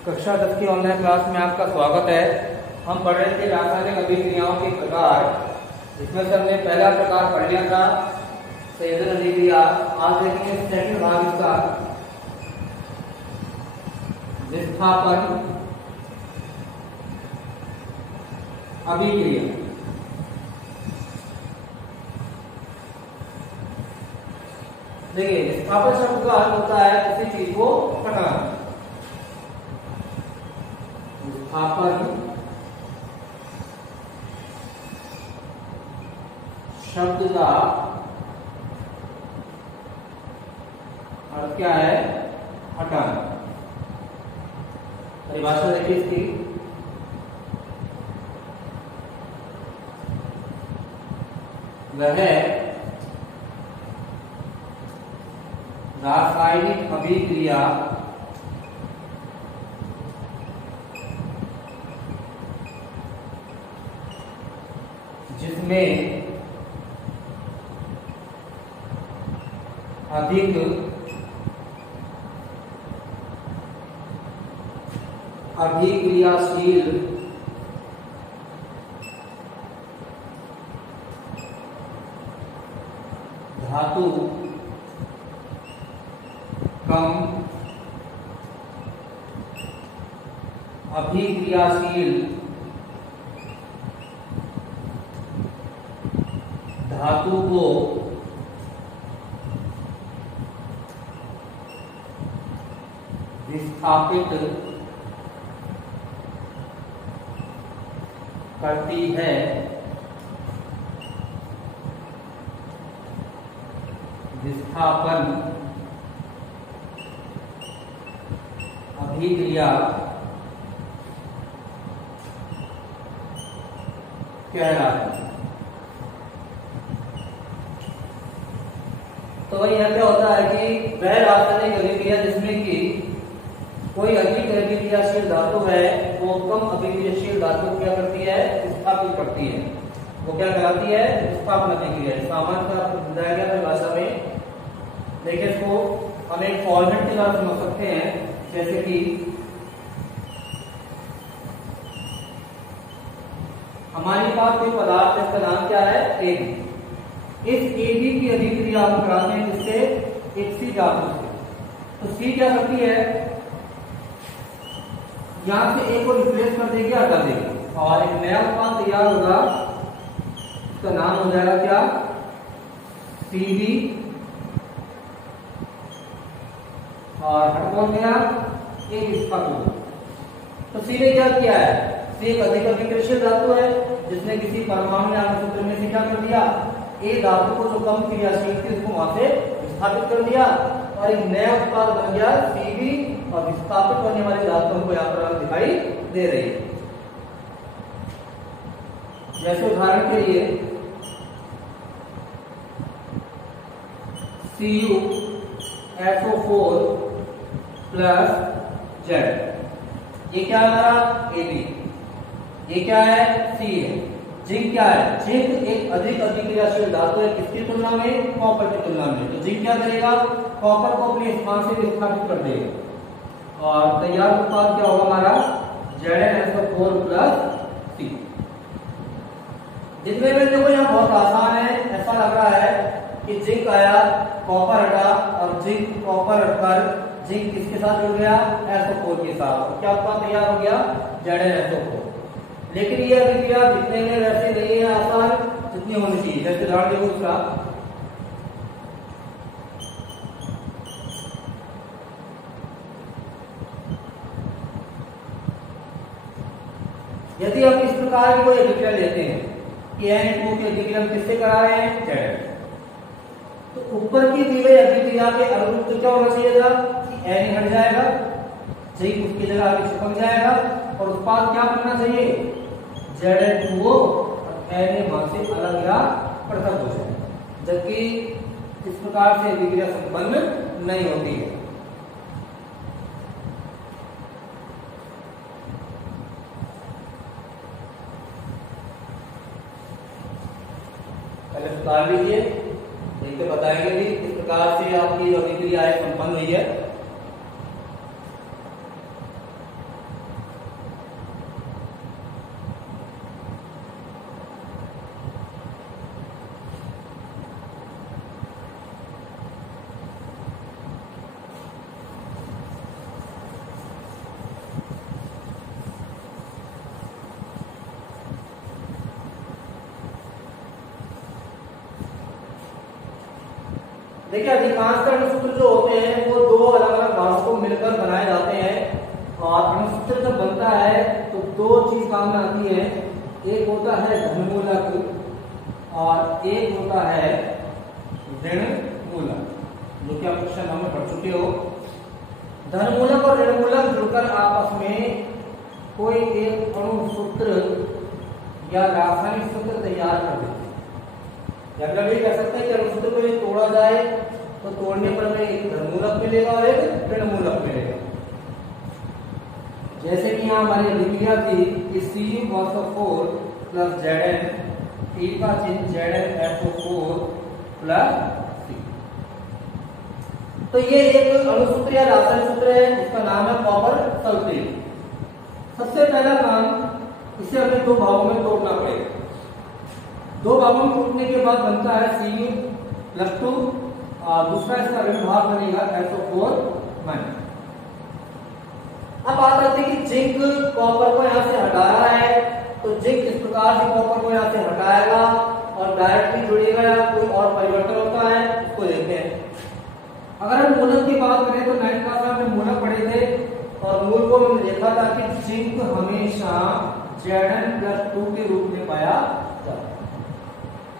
कक्षा 10 की online class में आपका स्वागत है। हम पढ़ रहे थे रासायनिक अभिक्रियाओं के प्रकार। इसमें से हमने पहला प्रकार पढ़ लिया था, संयोजन अभिक्रिया। आज देखेंगे सेकंड भाग इसका, विस्थापन अभिक्रिया। देखिए, विस्थापन शब्द का अर्थ होता है किसी चीज को हटाना। विस्थापन शब्द का अर्थ क्या है? हटाना। परिभाषा देखिए इसकी, वह रासायनिक अभिक्रिया जिसमें अधिक अभिक्रियाशील धातु कम अभिक्रियाशील धातु को विस्थापित करती है, विस्थापन अभिक्रिया कहलाती है। तो वही यह क्या होता है कि वह रासायनिक अभिक्रिया जिसमें कि कोई अधिक अभिक्रियाशील धातु है वो कम अभिक्रियाशील धातु को क्या करती है? विस्थापित करती है। वो क्या कहलाती है? विस्थापन अभिक्रिया। सामान्य आपको बताया गया परिभाषा में। देखिए, इसको हम एक फॉर्मेट के साथ समझ सकते हैं, जैसे कि हमारे पास कोई पदार्थ है, इसका नाम क्या है? एबी। इस एबी की अभिक्रिया हम कराते हैं जिससे एक सी धातु से। तो सी क्या करती है? यहां से ए को रिप्लेस कर देगी, हटा देगी और एक नया उत्पाद तैयार होगा। इसका नाम हो जाएगा क्या? सीबी। और हट कौन गया? ए विस्थापित। तो सी ने क्या किया है? सी एक अधिक अभिक्रियाशील धातु है जिसने किसी परमाणु या अणु सूत्र में से क्या कर दिया? ए धातु को जो कम क्रियाशील थी उसको वहां से विस्थापित कर दिया और एक नया उत्पाद बन गया सीबी। और विस्थापित होने वाली धातुओं को यहाँ पर दिखाई दे रही है। जैसे उदाहरण के लिए CuSO4 प्लस Z, ये क्या है हमारा? Ab। ये क्या है? C है। जिंक क्या है? जिंक एक अधिक अभिक्रियाशील धातु है किसकी तुलना में? कॉपर की तुलना में। तो जिंक क्या करेगा? कॉपर को अपने स्थान से विस्थापित कर देगा और तैयार उत्पाद क्या होगा हमारा? ZnSO4 plus C। जितने में देखो यहाँ बहुत आसान है। ऐसा लग रहा है कि जिंक आया, कॉपर हटा और जिंक कॉपर हटकर जिंक किसके साथ जुड़ गया? SO4 के साथ। तो क्या उत्पाद तैयार हो गया? ZnSO4। लेकिन ये अभिक्रिया दिखने में वैसे नहीं है आसान जितनी होनी चाहिए। जैसे उदाहरण देखो दूसरा, यदि आप इस प्रकार की कोई अभिक्रिया लेते हैं कि Na2 की अभिक्रिया किससे करा रहे हैं? Z। तो ऊपर की दी गई अभिक्रिया के अनुरूप तो क्या होना चाहिए था कि Na हट जाएगा, जिंक उसकी जगह आगे चिपक जाएगा और उत्पाद क्या बनना चाहिए? Zn2O और Na वहां से अलग या पृथक हो जाए। जबकि इस प्रकार से अभिक्रिया संपन्न नहीं होती है। पहले सुधार लीजिए, देखते बताएंगे भी किस प्रकार से आपकी जो अभिक्रिया है संपन्न हुई है। देखिए अधिकांशतः अणुसूत्र जो होते हैं वो दो अलग अलग भागों को मिलकर बनाए जाते हैं और अणुसूत्र जब बनता है तो दो चीज काम में आती है, एक होता है धनमूलक और एक होता है ऋणमूलक, जो कि आप क्वेश्चन नंबर में पढ़ चुके हो। धनमूलक और ऋणमूलक जुड़कर आपस में कोई एक अणुसूत्र या रासायनिक सूत्र तैयार कर देते हैं। या कभी कह सकते हैं कि अणुसूत्र को तोड़ा जाए तो तोड़ने पर हमें एक धनमूलक मिलेगा और एक ऋणमूलक मिलेगा। जैसे कि यहाँ हमारी अभिक्रिया थी कि Cu+4 प्लस Zn, E का चिन्ह ZnSO4 प्लस C। तो ये एक अणुसूत्र या रासायनिक सूत्र है जिसका नाम है कॉपर सल्फेट। सबसे पहला काम, इसे हमें दो भागों में तोड़ना पड़ेगा। दो भागों में टूटने के बाद बनता है Cu+2 और दूसरा इसका ऋण भाग बनेगा SO4-। अब बात आती है कि जिंक कॉपर को यहाँ से हटा रहा है, तो जिंक इस प्रकार से कॉपर को यहाँ से हटाएगा और डायरेक्टली जुड़ेगा या कोई और परिवर्तन होता है, उसको देखते हैं। अगर हम मूलक की बात करें तो 9th क्लास में हमने मूलक पढ़े थे और मूल को हमने देखा था कि जिंक हमेशा Zn+2 के रूप में पाया जाता है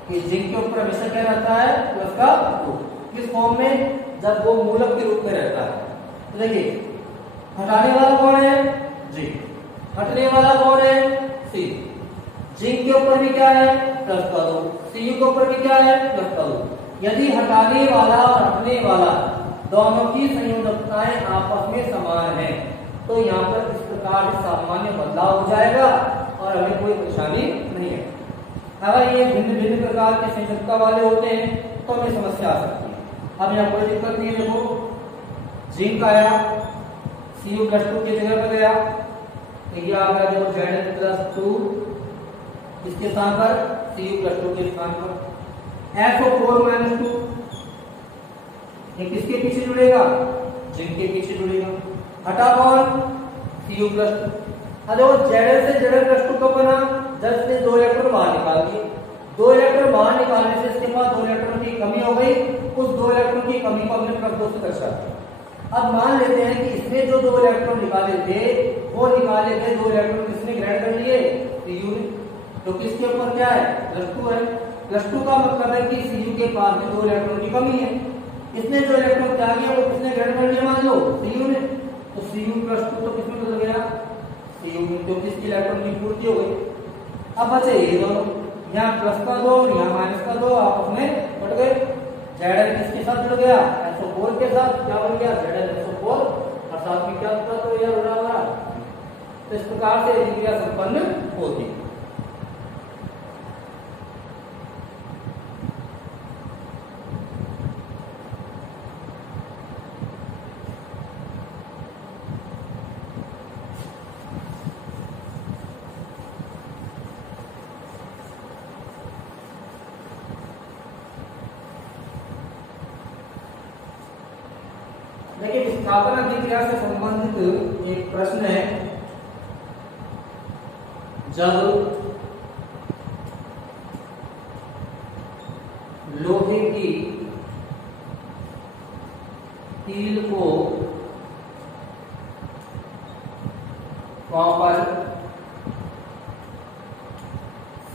कि जिंक के ऊपर हमेशा क्या रहता है, प्लस का 2। किस फॉर्म में, जब वो मूलक के रूप में रहता है। तो देखिए हटाने वाला कौन है, जिंक, हटने वाला कौन है, सी। जिंक के ऊपर भी क्या है, प्लस का 2, Cu के ऊपर भी क्या है, प्लस का 2। यदि हटाने वाला और हटने वाला दोनों की संयोजकताएं आपस में समान है तो यहाँ पर इस प्रकार से सामान्य बदलाव हो जाएगा और हमें कोई परेशानी नहीं है। अगर ये भिन्न भिन्न प्रकार के संयोजकता वाले होते हैं तो हमें समस्या आ सकती है। अब यहाँ कोई दिक्कत नहीं है। देखो जिंक आया, Cu+2 की जगह पर गया, देखिए आ गया देखो Zn+2 इसके स्थान पर, Cu+2 के स्थान पर SO4-2, ये किसके पीछे जुड़ेगा, जिंक के पीछे जुड़ेगा। हटा कौन, Cu+2। अब देखो Zn से Zn+2 कब बना, जब इसने 2 इलेक्ट्रॉन बाहर निकाल दिए। 2 इलेक्ट्रॉन बाहर निकालने से इसके पास 2 इलेक्ट्रॉन की कमी हो गई, उस 2 इलेक्ट्रॉन की कमी को हमने +2 से दर्शा दिया। अब मान लेते हैं कि इसने जो 2 इलेक्ट्रॉन निकाले थे वो निकाले थे 2 इलेक्ट्रॉन किसने ग्रहण कर लिए, Cu ने, तो किसके ऊपर क्या है, +2 है। +2 का मतलब है कि Cu के पास में 2 इलेक्ट्रॉन की कमी है। इसने जो इलेक्ट्रॉन त्याग किया वो किसने ग्रहण कर लिया, मान लो Cu ने, तो Cu+2 तो किसमें बदल गया, Cu में, तो किसकी इलेक्ट्रॉन की पूर्ति हो गई। अब बचे ये दोनों, यहाँ प्लस का 2 और यहाँ माइनस का 2 आपस में कट गए। Zn किसके साथ जुड़ गया, SO4 के साथ, क्या बन गया, ZnSO4 और साथ में क्या होता तो यह जुड़ा हुआ। तो इस प्रकार से अभिक्रिया संपन्न होती है। देखिए विस्थापन अभिक्रिया से संबंधित एक प्रश्न है, जब लोहे की कील को कॉपर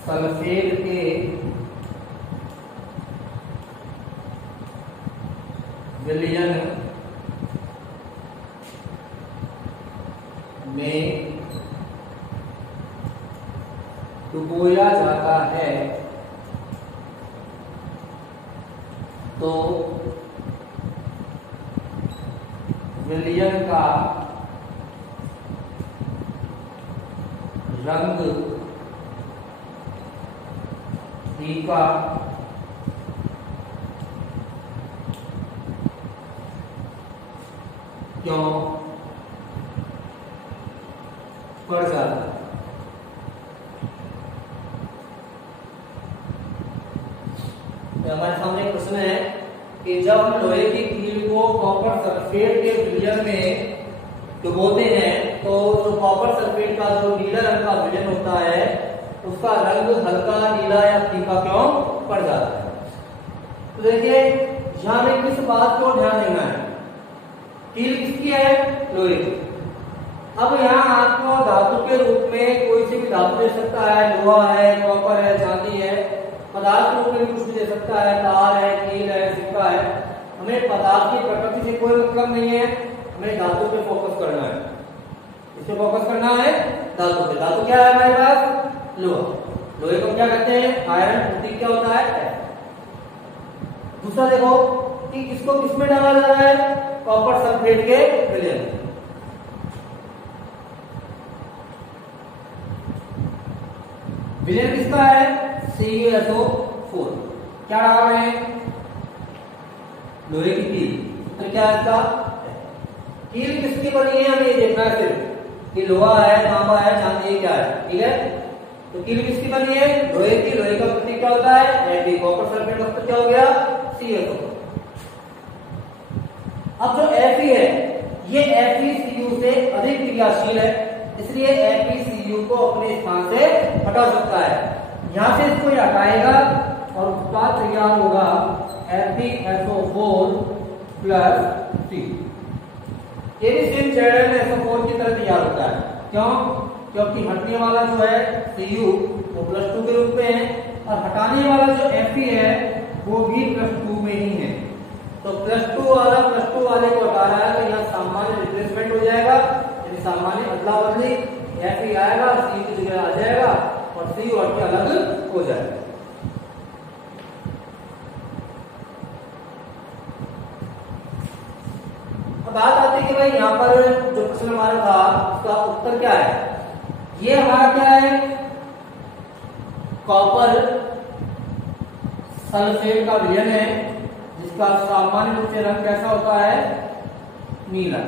सल्फेट के विलयन में डुबोया जाता है तो विलयन का रंग फीका क्यों पड़ जाता है। तो हमारे सामने एक प्रश्न है कि जब हम लोहे की कील को कॉपर सल्फेट के विलयन में डुबोते हैं तो जो कॉपर सल्फेट का जो नीला रंग का विलयन होता है उसका रंग हल्का नीला या फीका क्यों पड़ जाता है। तो देखिए यहाँ में किस बात को ध्यान देना है, कील किसकी है, लोहे की। अब यहाँ आपको धातु के रूप में कोई सी भी धातु दे सकता है, लोहा है, कॉपर है, चांदी है, पदार्थ रूप में कुछ भी दे सकता है, तार है, कील है, सिक्का है। हमें पदार्थ की प्रकृति से कोई मतलब नहीं है, हमें धातु पे फोकस करना है। इससे फोकस करना है धातु पे। धातु क्या है हमारे पास, लोहा। लोहे को क्या कहते हैं, आयरन। प्रतीक क्या होता है, दूसरा देखो कि इसको किसमें डाला जा रहा है, कॉपर सल्फेट के विलयन। विलयन किसका है, CuSO4। क्या डाल रहे हैं, लोहे की कील। तो क्या है इसका, कील किसकी बनी है, हमें ये देखना है सिर्फ कि लोहा है, तांबा है, चांदी है, क्या है, ठीक है। तो कील किसकी बनी है, लोहे की। लोहे का प्रतीक क्या होता है, Fe। कॉपर सल्फेट का प्रतीक क्या हो गया, CuSO। अब जो Fe है ये FeCu से अधिक क्रियाशील है, इसलिए FeCu को अपने स्थान से हटा सकता है। यहां से इसको हटाएगा और उत्पाद तैयार होगा FeSO4 + C। ये भी सेम ZnSO4 की तरह तैयार होता है। क्यों, क्योंकि हटने वाला जो है Cu वो +2 के रूप में है और हटाने वाला जो Fe है वो भी +2 में ही है। तो +2 वाले को हटा रहा है, तो यहाँ सामान्य रिप्लेसमेंट हो जाएगा, यानी सामान्य अदला बदली। Fe आएगा, C की जगह आ जाएगा और Cu हट के अलग हो जाएगा। अब बात आती है कि भाई यहाँ पर जो प्रश्न हमारा था उसका उत्तर क्या है। ये हमारा क्या है, कॉपर सल्फेट का विलयन है, जिसका सामान्य रूप से रंग कैसा होता है, नीला।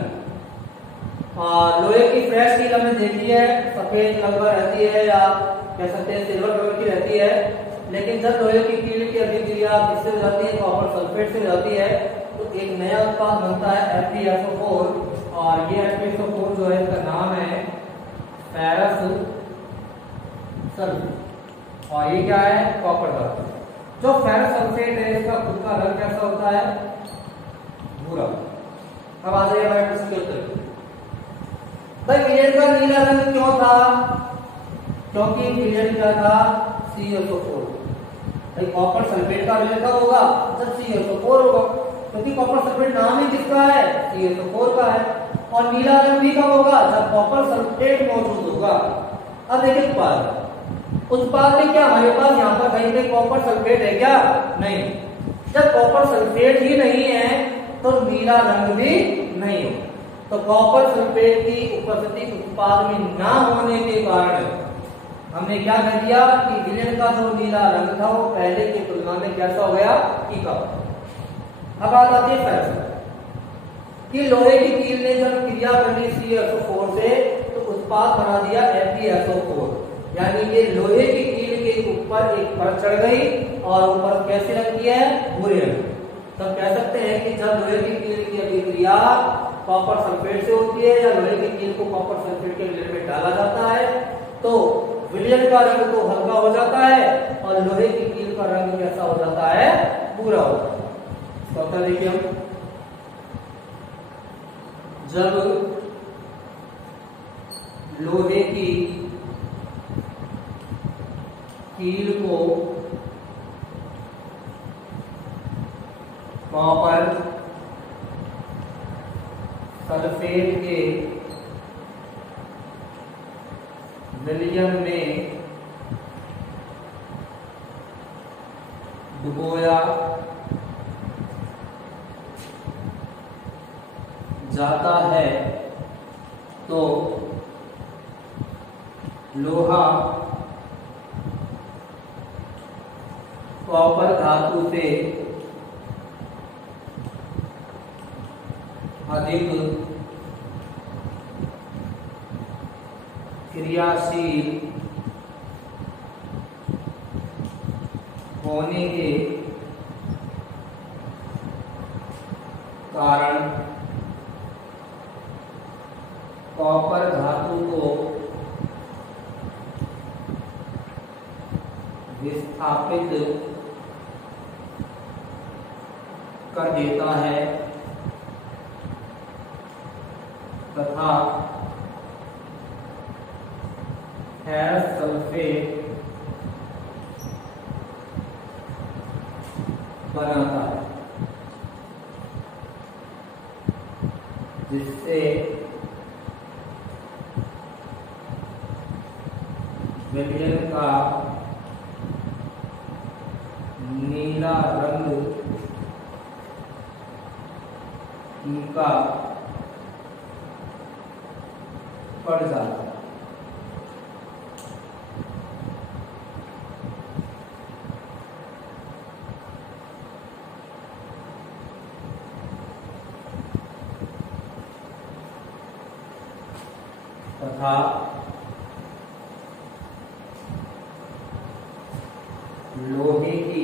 लोहे की फ्रेश कील हमने देखी है, सफेद लगभग रहती है या कह सकते हैं सिल्वर कलर की रहती है। लेकिन जब लोहे की कील की अभिक्रिया किससे हो जाती है, कॉपर सल्फेट से हो जाती है, तो एक नया उत्पाद बनता है FeSO4। और ये FeSO4 जो है इसका नाम है फेरस सल्फेट और ये क्या है, कॉपर का। जो फेरस सल्फेट है इसका खुद का रंग कैसा होता है, भूरा। अब आ जाइए हमारे प्रश्न के उत्तर। भाई विलयन का नीला रंग क्यों था, क्योंकि विलयन क्या था, CuSO4। भाई कॉपर सल्फेट का विलयन कब होगा, जब CuSO4 होगा, क्योंकि कॉपर सल्फेट नाम ही किसका है, CuSO4 का है। और नीला रंग भी कब होगा, जब कॉपर सल्फेट मौजूद होगा। अब देखिए उत्पाद में क्या हमारे पास यहाँ पर कहीं पे कॉपर सल्फेट है क्या, नहीं। जब कॉपर सल्फेट ही नहीं है तो नीला रंग भी नहीं हो। तो कॉपर सल्फेट की उपस्थिति उत्पाद में ना होने के कारण हमने क्या कह दिया कि विलयन का जो नीला रंग था वो पहले की तुलना में कैसा हो गया, फीका। अब बात आती है फर्क कि लोहे की कील ने जब क्रिया करनी CuSO4 से तो उत्पाद बना दिया FeSO4, यानी ये लोहे की कील के ऊपर एक परत चढ़ गई और ऊपर कैसे रंग किया है, भूरे रंग। तब कह सकते हैं कि जब लोहे की कील की अभिक्रिया कॉपर सल्फेट से होती है या लोहे की कील को कॉपर सल्फेट के विलयन में डाला जाता है तो विलयन का रंग तो हल्का हो जाता है और लोहे की कील का रंग कैसा हो जाता है, भूरा हो जाता है। तो देखिए हम जब लोहे की कील को कॉपर सल्फेट के विलयन में डुबोया जाता है तो लोहा कॉपर धातु से अधिक क्रियाशील होने के कारण कॉपर धातु को विस्थापित कर देता है तथा फेरस सल्फेट बनाता है, जिससे विलयन का नीला रंग फीका पड़ जाता है। तथा लोहे की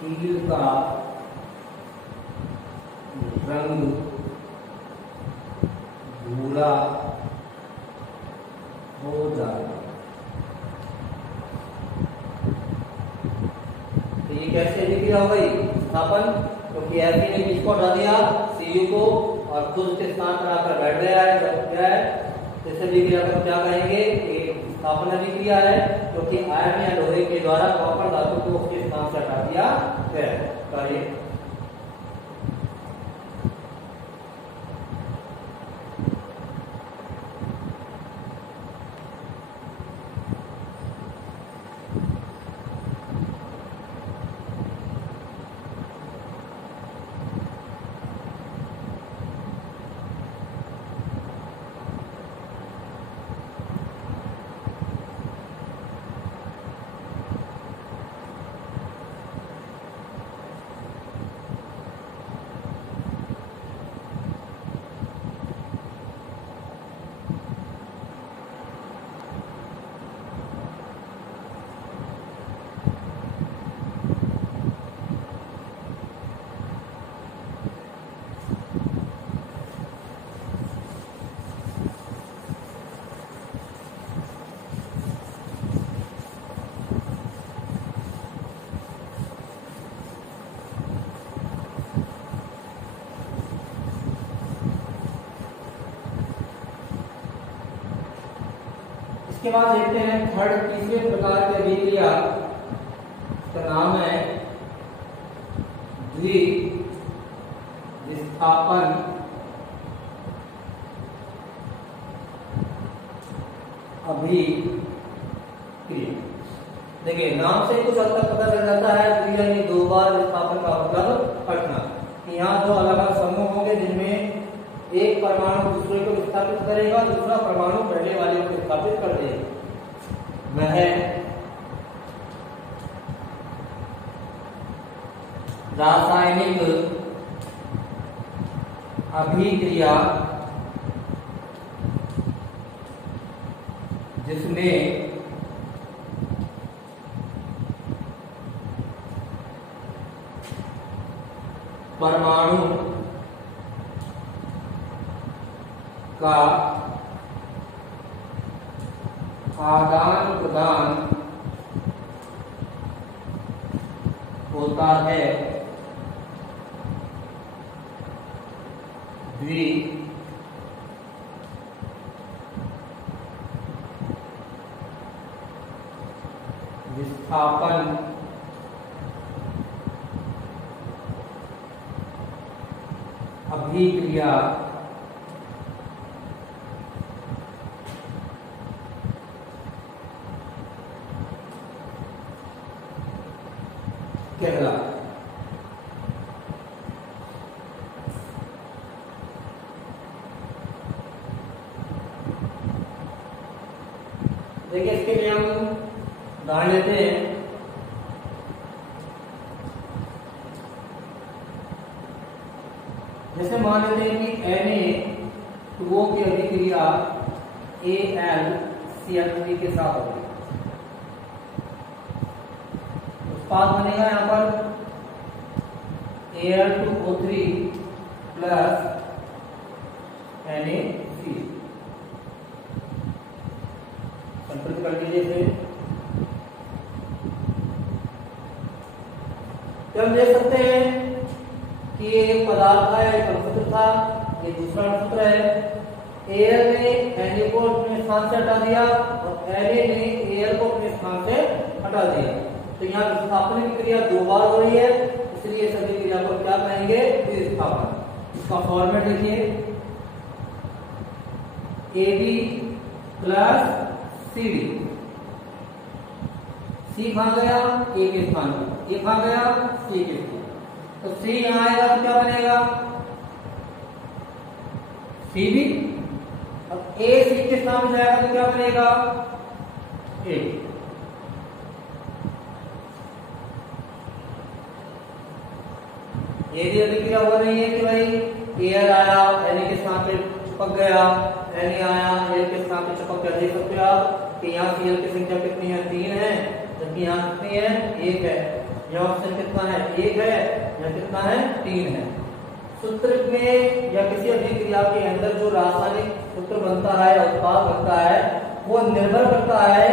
कील का रंग भूरा हो जाएगा। तो ये कैसे अभिक्रिया हो गई स्थापन? क्योंकि Fe ने किसको हटा दिया, Cu को, और खुद उसके स्थान पर आकर बैठ गया है। क्या है इस अभिक्रिया को क्या कहेंगे? स्थापन अभिक्रिया है, क्योंकि आयन या लोहे के द्वारा कॉपर धातु को उसके स्थान से हटा दिया गया है। इसके बाद देखते हैं तीसरे प्रकार की अभिक्रिया का नाम है द्विविस्थापन अभिक्रिया। देखिए नाम से कुछ हद तक पता चल जाता है, द्वि यानी दो बार विस्थापन का मतलब हटना। यहाँ दो अलग अलग समूह होंगे जिनमें एक परमाणु दूसरे को विस्थापित करेगा, दूसरा परमाणु पहले वाले को विस्थापित कर देगा। वह रासायनिक अभिक्रिया जिसमें परमाणु का आदान प्रदान होता है, द्विविस्थापन अभिक्रिया कहला। देखिए इसके लिए हम उदाहरण लेते हैं। जैसे मान लेते हैं कि Na2O की अभिक्रिया AlCl3 के साथ होगी, उत्पाद बनेगा यहाँ पर Al2O3 प्लस NaC। संतुलित कर लीजिए इसे। हम देख सकते हैं कि ये एक पदार्थ था, एक अणुसूत्र था, ये दूसरा अणुसूत्र है। एयर ने Na को अपने स्थान से हटा दिया और Na ने Al को अपने स्थान से हटा दिया। तो यहाँ विस्थापन की क्रिया 2 बार हो रही है, इसलिए सभी क्रिया को क्या कहेंगे? विस्थापन। इसका फॉर्मेट देखिए, AB प्लस CD। C कहाँ गया? A के स्थान पर। A कहाँ गया? C के स्थान। तो C यहाँ आएगा तो क्या बनेगा? CB। अब A C के स्थान में जाएगा तो क्या बनेगा? A। ये भी अभिक्रिया हो रही है कि भाई एयर आया Na के स्थान पे चिपक गया, Na आया Al के स्थान पे चिपक गया। देख सकते हो आप कि यहाँ Cl की संख्या कितनी है? 3 है, जबकि यहाँ कितनी है? 1 है। यहाँ ऑप्शन कितना है? 1 है, यहाँ कितना है? 3 है। सूत्र में या किसी अभिक्रिया के अंदर जो रासायनिक सूत्र बनता है, उत्पाद बनता है, वो निर्भर करता है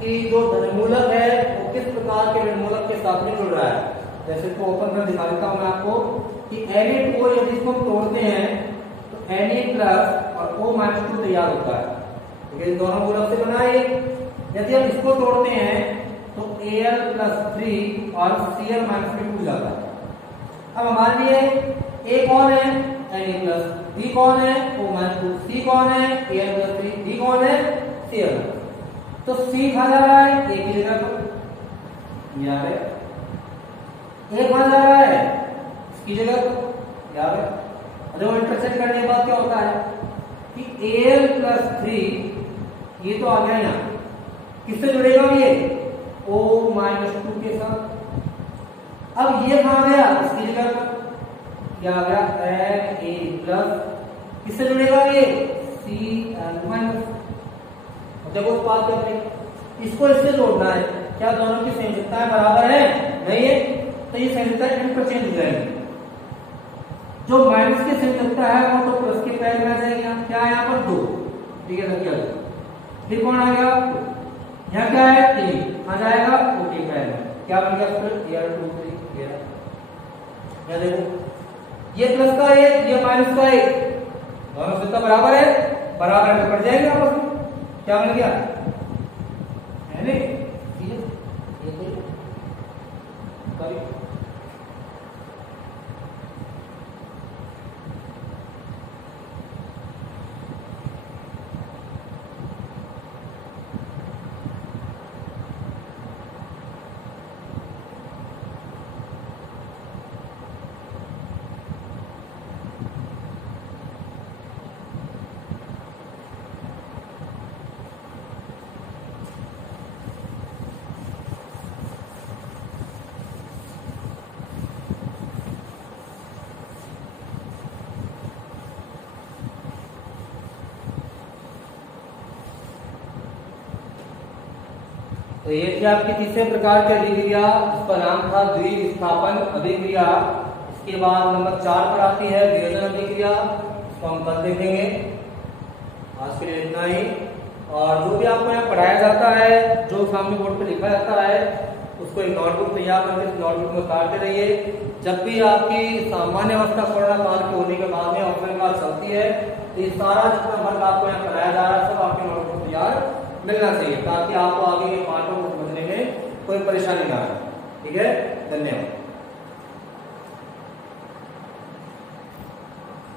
कि जो धनमूलक है वो किस प्रकार के ऋणमूलक के साथ में जुड़ रहा है। जैसे इसको ओपन कर दिखा देता हूं मैं आपको कि Na को यदि इसको हम तोड़ते हैं तो Na प्लस और O-2 तैयार होता है, ठीक है, दोनों मूलक से बना है। यदि हम इसको तोड़ते हैं तो Al प्लस 3 और Cl-2 जाता है। अब हमारे लिए A कौन है? Na प्लस, B कौन है? O-2, C कौन है? Al प्लस 3, D कौन है? Cl। तो C कहाँ जा रहा है? A की जगह पर, यहाँ पे। A कहाँ जा रहा है? इसकी जगह पर, यहाँ पे। जब इंटरचेंज करने के बाद क्या होता है कि Al प्लस 3 ये तो आ गया यहाँ, किससे जुड़ेगा ये? O-2 के साथ। अब ये कहाँ गया? इसकी जगह पर, क्या आ गया? Na प्लस, किससे जुड़ेगा ये? Cl-। जब उस बात करते इसको इससे जोड़ना है, क्या दोनों की संयुक्ताएं बराबर है? नहीं है, तो ये संयुक्ताएं इंटरचेंज हो जाएंगी। जो माइनस की संयुक्ता है वो तो प्लस के पैर में आ जाएगी। क्या है यहाँ पर? 2, ठीक है, रखिए। फिर कौन आ गया? यहाँ क्या है? 3 आ जाएगा O के पैर में। क्या बन गया? फिर Al2 3। यहाँ देखो, ये प्लस का 1, ये माइनस का 1, दोनों संयुक्ता बराबर है, बराबर में पड़ जाएंगे आपस में। क्या बन गया? है नहीं? तो ये थी आपकी तीसरे प्रकार की अभिक्रिया, इसका नाम था द्विविस्थापन अभिक्रिया। इसके बाद नंबर 4 पर आती है वियोजन अभिक्रिया, इसको हम कल देखेंगे। आज के लिए इतना ही। और जो भी आपको यहाँ पढ़ाया जाता है, जो सामने बोर्ड पे लिखा जाता है, उसको एक नोटबुक तैयार करके नोटबुक में उतारते रहिए। जब भी आपकी सामान्य अवस्था कोरोना काल के होने के बाद में ऑफलाइन क्लास चलती है, तो ये सारा जितना वर्ग आपको यहाँ कराया जा रहा है सब आपके नोटबुक तैयार मिलना चाहिए, ताकि आपको आगे के पाठों को समझने में कोई परेशानी ना आए। ठीक है, धन्यवाद।